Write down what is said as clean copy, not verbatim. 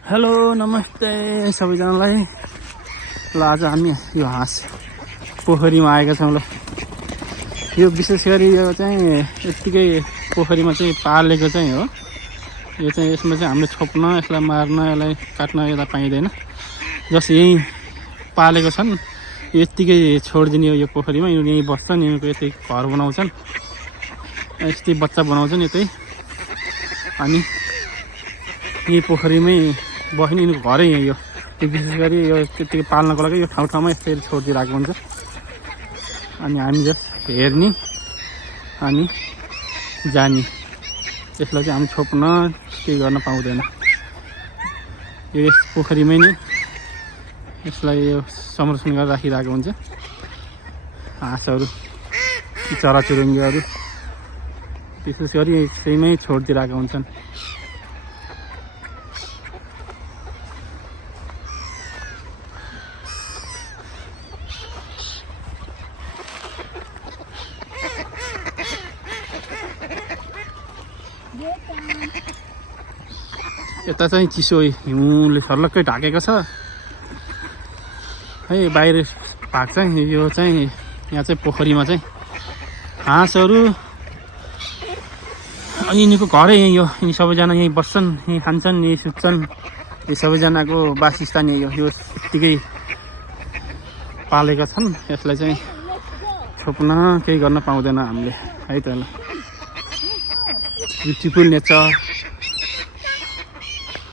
Hello नमस्ते सबैजनालाई। ल आज हामी यो हाँस पोखरीमा आएका छौँ। ल यो विशेष गरी यो चाहिँ यत्तिकै पोखरीमा चाहिँ पालेको चाहिँ हो। यो चाहिँ यसमा चाहिँ हामीले छोप्न, यसलाई मार्न, यसलाई काट्न यता पाइँदैन। जस यहीँ पालेको छन्, यत्तिकै छोडिदिने हो यो पोखरीमा। यहीँ बस्छन्, यहीँको यतै घर बनाउँछन्, यस्तै बच्चा बनाउँछन् यतै, अनि यही पोखरीमै बस्ने यिनीको घरै यही हो। विशेष गरी यो त्यतिकै पाल्नको लागि यो ठाउँमा यसरी छोडिदिइरहेको हुन्छ। अनि हामी जस्ट हेर्ने अनि जाने, यसलाई चाहिँ हामी छोप्न केही गर्न पाउँदैन। यो यस पोखरीमै नै यसलाई यो संरक्षण गरेर राखिरहेको हुन्छ। हाँसहरू, चराचुरुङ्गीहरू विशेष गरी यसैमै छोडिदिइरहेका हुन्छन्। यता चाहिँ चिसो हिउँले सर्लक्कै ढाकेको छ है। बाहिर भाग चाहिँ यो चाहिँ यहाँ चाहिँ पोखरीमा चाहिँ हाँसहरू, अनि यिनीको घरै यही हो। यिनी सबैजना यहीँ बस्छन्, यहीँ खान्छन्, यहीँ सुत्छन्। यो सबैजनाको वासस्थान यही हो। यो यत्तिकै पालेका छन्, यसलाई चाहिँ छोप्न केही गर्न पाउँदैन हामीले है त। ल ब्युटिफुल नेचर।